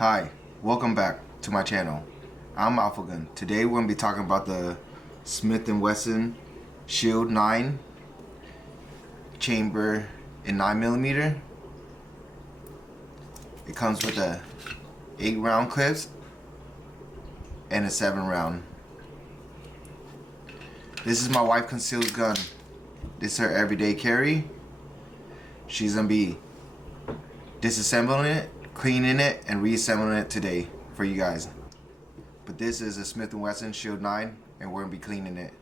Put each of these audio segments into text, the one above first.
Hi, welcome back to my channel. I'm AlphaGun. Today we're going to be talking about the Smith and Wesson Sheild 9 chamber in 9mm. It comes with a 8-round clips and a 7-round. This is my wife concealed gun. This is her everyday carry. She's going to be disassembling it, cleaning it, and reassembling it today for you guys. But this is a Smith and Wesson Sheild 9 and we're going to be cleaning it.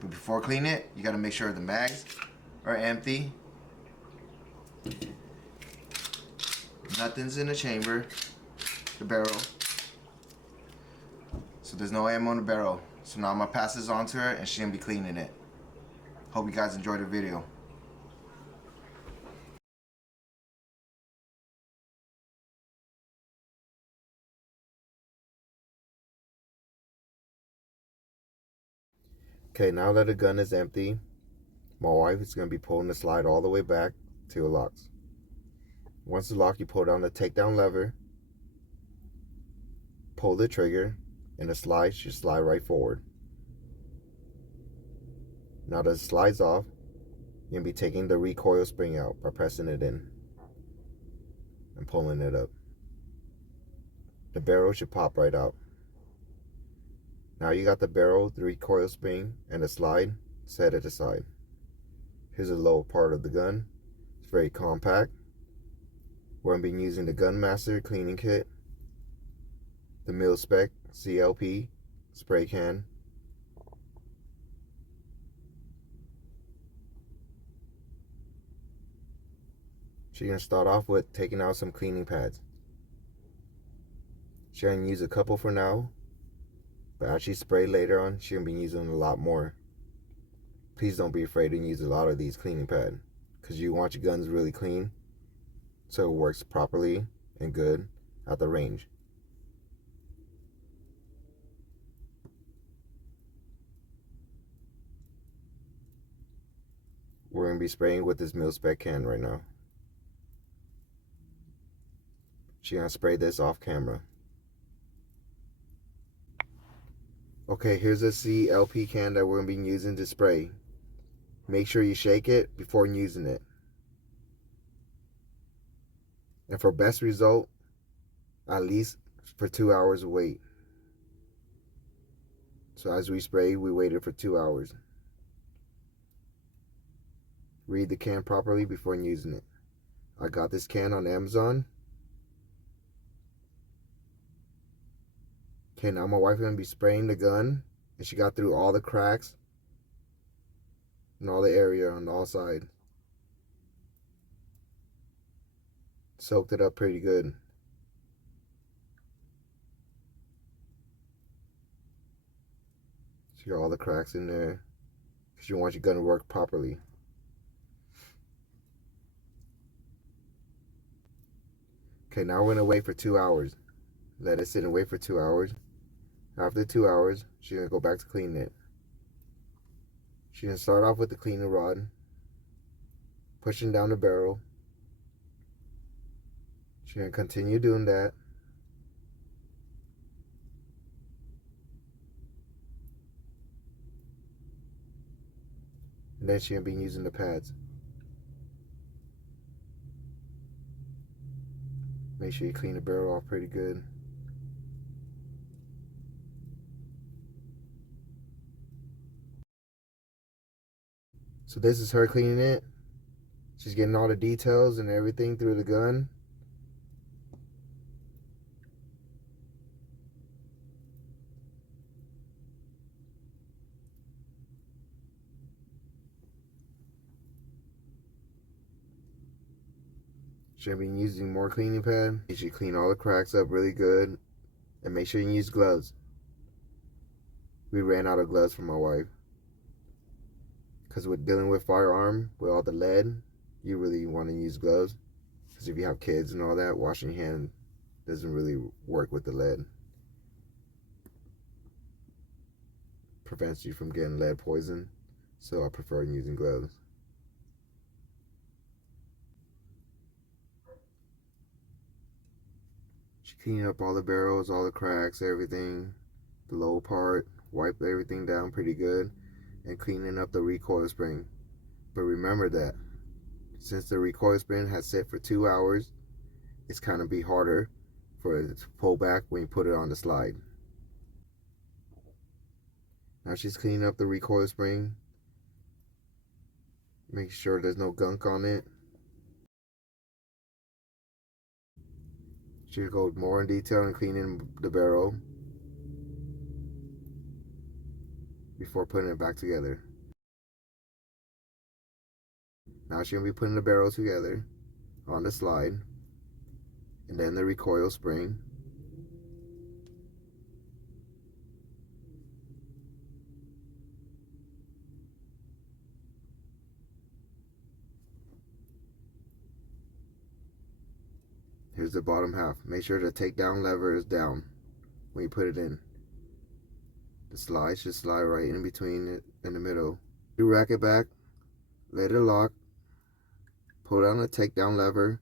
But before cleaning it, you got to make sure the mags are empty. Nothing's in the chamber, the barrel. So there's no ammo in the barrel. So now I'm going to pass this on to her and she's going to be cleaning it. Hope you guys enjoyed the video. Okay, now that the gun is empty, my wife is going to be pulling the slide all the way back till it locks. Once it's locked, you pull down the takedown lever, pull the trigger, and the slide should slide right forward. Now that it slides off, you're going to be taking the recoil spring out by pressing it in and pulling it up. The barrel should pop right out. Now you got the barrel, the recoil spring, and the slide set at the side. Here's the lower part of the gun. It's very compact. We're going to be using the Gun Master cleaning kit, the mil-spec CLP spray can, so you're going to start off with taking out some cleaning pads. She's going to use a couple for now, but as she sprays later on, she's going to be using a lot more. Please don't be afraid to use a lot of these cleaning pads, because you want your guns really clean so it works properly and good at the range. We're going to be spraying with this mil-spec can right now. She's going to spray this off camera. Okay, here's a CLP can that we're going to be using to spray. Make sure you shake it before using it. And for best result, at least for 2 hours wait. So as we spray, we waited for 2 hours. Read the can properly before using it. I got this can on Amazon. Okay, now my wife is going to be spraying the gun, and she got through all the cracks and all the area on all sides. Soaked it up pretty good. She got all the cracks in there because you want your gun to work properly. Okay, now we're going to wait for 2 hours. Let it sit and wait for 2 hours. After 2 hours, she's going to go back to cleaning it. She's going to start off with the cleaning rod, pushing down the barrel. She's going to continue doing that. And then she's going to be using the pads. Make sure you clean the barrel off pretty good. So this is her cleaning it. She's getting all the details and everything through the gun. She'll be using more cleaning pad. You should clean all the cracks up really good. And make sure you use gloves. We ran out of gloves for my wife. Because with dealing with firearm, with all the lead, you really want to use gloves. Because if you have kids and all that, washing your hand doesn't really work with the lead. Prevents you from getting lead poison. So I prefer using gloves. She Cleaning up all the barrels, all the cracks, everything, the low part, wipe everything down pretty good, and cleaning up the recoil spring. But remember that since the recoil spring has sit for 2 hours, it's kind of be harder for it to pull back when you put it on the slide. Now she's cleaning up the recoil spring, make sure there's no gunk on it. She'll go more in detail in cleaning the barrel before putting it back together. Now she'll be putting the barrel together on the slide, and then the recoil spring. Here's the bottom half. Make sure the takedown lever is down when you put it in. The slide should slide right in between it in the middle. You rack it back, let it lock, pull down the takedown lever,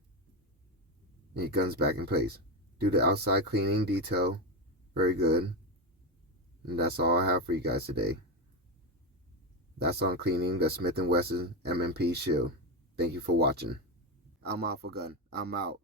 and your gun's back in place. Do the outside cleaning detail. Very good. And that's all I have for you guys today. That's on cleaning the Smith and Wesson M&P Sheild. Thank you for watching. I'm AlphaGun. I'm out.